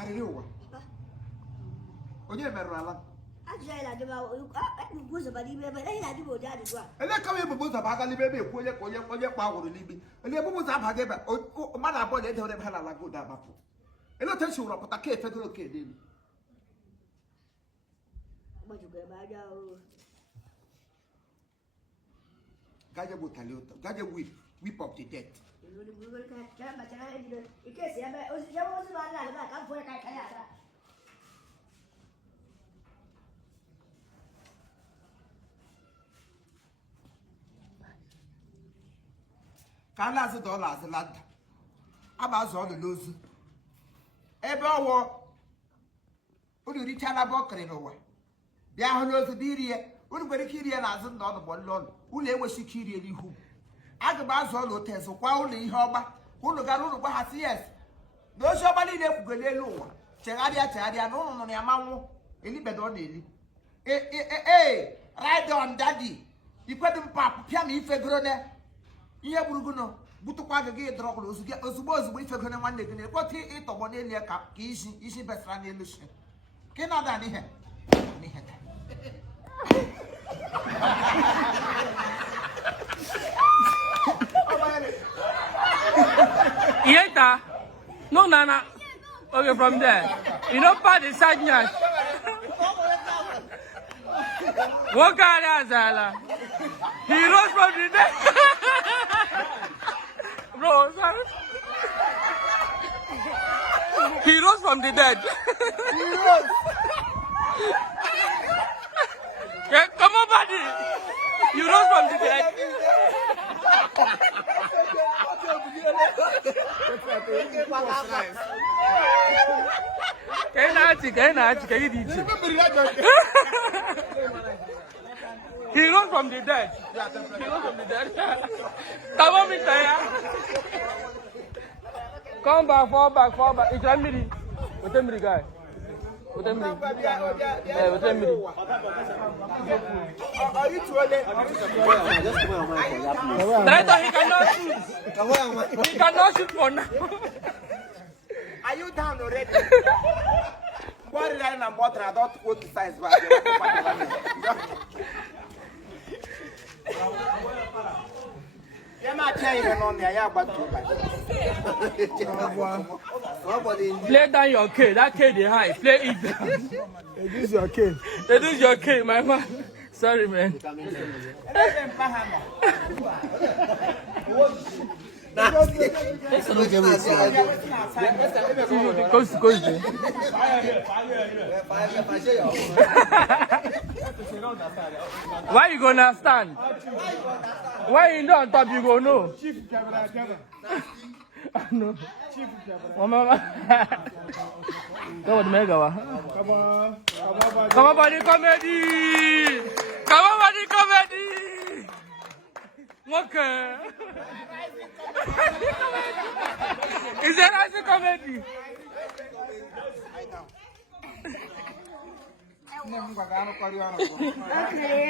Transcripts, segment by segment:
Ariwa. Onye merụ ala. Ajela de ba buzo ba libe ba ila di boja di gwa. Ele ka we bubuza ba ga libe be ku onye kpa agwuru libe. Ele bubuza ba ga ba o ma na bo le de ha la go da ba fu. Ele te shi uro pụta ka efegoro ke de ni. Ba ju ga ba ja o. Gaje botale o. Gaje whip up the dead. Kala $1 landa. Abazo lozu. Ebe owo. Unu richala bokre n'ụwa. Bịa hụ n'ozu birie. Unu gwere kirie na azụ ndọ ọnụ lọnụ. Unu enweshi kirie n'ihu. Aga m azụ ọla otezu kwa ụlọ ihe ọgba. Unu gara unu gwa ha si yes. Na ozi ọgba niile kwugolo elu ụwa. Chegharịa na unu nọ na ya manwụ. Elibedo ọ na-eli. Ride on daddy. Ikwedu mpapụ pịa ma ifegoro ne. Ihe gburugburu no butukwa gị drọgụrụ ozugbo ifegoro nwanne gị na-ekpọta ịtọgbọ n'elu ka isi besara n'elu shi. Ka ị na-ada n'ihe. Yeta, no nana. Okay, from there, you know, part the sadness. What kind of Azala? He rose from the dead. Bro, sorry. He rose from the dead. He rose. Yeah, come on, buddy. You rose from the dead. He rose from the dead. Come on, Mr. Come back, fall back. It's a miri. What's a miri guy? What's a miri? What's a miri? Are you too late? He cannot shoot. He cannot shoot for now. Are you down already? What did I know about? I don't go to size back. Play down your K. That K they high. Play it down. Reduce your K. Reduce your K, my man. Sorry, man. Coast. Why you gonna stand? Why you don't top you go no? No. Mama. Come on, Mega. Come on, buddy, comedy. Okay. Is that rising comedy?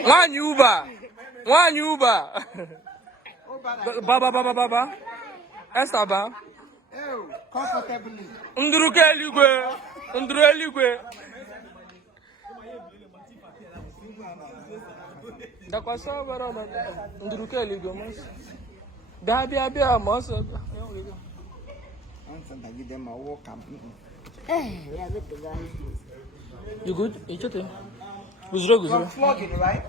One Uber. Baba. Estaba. Comfortably. Nduru eligwe. Da kwasa bara da nduru eligwe mas. Da bia mas. Yeah, good to go. You good? You chatting? Guzro. Flogging, right?